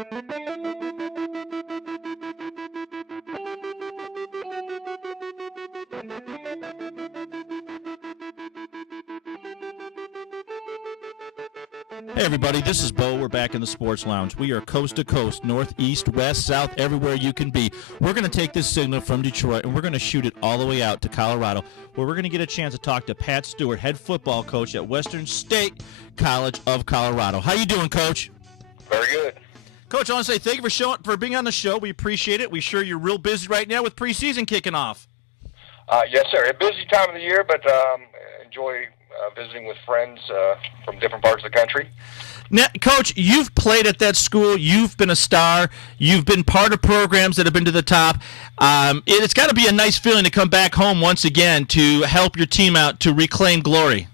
Hey everybody, this is Bo. We're back in the Sports Lounge. We are coast to coast, north, east, west, south, everywhere you can be. We're going to take this signal from Detroit and we're going to shoot it all the way out to Colorado, where we're going to get a chance to talk to Pat Stewart, head football coach at Western State College of Colorado. How you doing, Coach? Very good. Coach, I want to say thank you for being on the show. We appreciate it. We're sure you're real busy right now with preseason kicking off. Yes, sir. A busy time of the year, but enjoy visiting with friends from different parts of the country. Now, Coach, you've played at that school. You've been a star. You've been part of programs that have been to the top. It's got to be a nice feeling to come back home once again to help your team out to reclaim glory.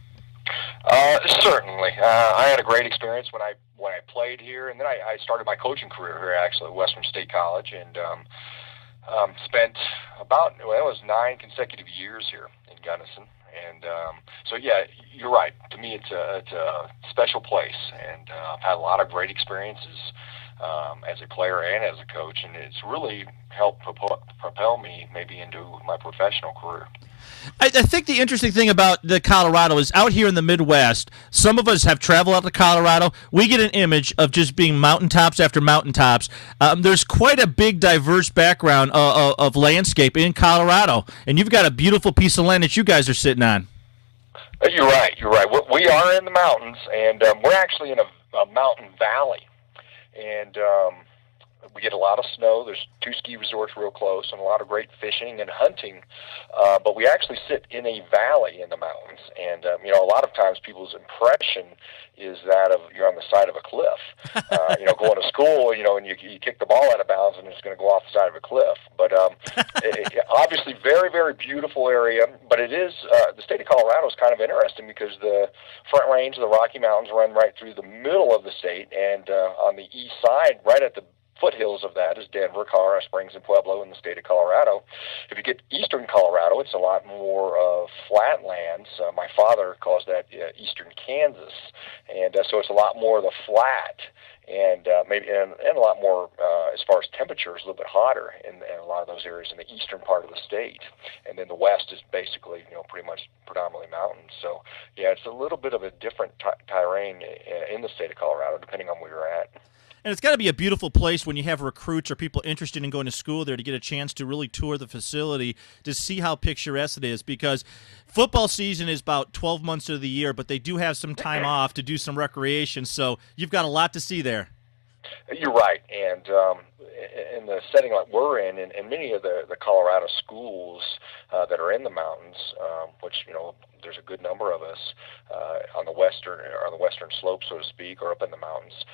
Certainly. I had a great experience when I played here, and then I started my coaching career here actually at Western State College, and spent it was 9 consecutive years here in Gunnison. And so, yeah, you're right. To me, it's a special place, and I've had a lot of great experiences as a player and as a coach, and it's really helped propel me maybe into my professional career. I think the interesting thing about the Colorado is out here in the Midwest, some of us have traveled out to Colorado. We get an image of just being mountaintops after mountaintops. There's quite a big, diverse background of landscape in Colorado, and you've got a beautiful piece of land that you guys are sitting on. You're right. We are in the mountains, and we're actually in a mountain valley, and we get a lot of snow. There's 2 ski resorts real close and a lot of great fishing and hunting. But we actually sit in a valley in the mountains. And, a lot of times people's impression is that of you're on the side of a cliff. Going to school, and you kick the ball out of bounds and it's going to go off the side of a cliff. But obviously very, very beautiful area. But it is, the state of Colorado is kind of interesting because the Front Range of the Rocky Mountains run right through the middle of the state. And on the east side, right at the foothills of that is Denver, Colorado Springs, and Pueblo in the state of Colorado. If you get eastern Colorado, it's a lot more flatlands. My father calls that eastern Kansas, and so it's a lot more of the flat, and maybe and a lot more as far as temperatures, a little bit hotter in a lot of those areas in the eastern part of the state. And then the west is basically pretty much predominantly mountains. So yeah, it's a little bit of a different terrain in the state of Colorado, depending on where you're at. And it's got to be a beautiful place when you have recruits or people interested in going to school there to get a chance to really tour the facility to see how picturesque it is, because football season is about 12 months of the year, but they do have some time off to do some recreation, so you've got a lot to see there. You're right, and in the setting like we're in, and many of the Colorado schools that are in the mountains, which there's a good number of us on the western slope, so to speak, or up in the mountains.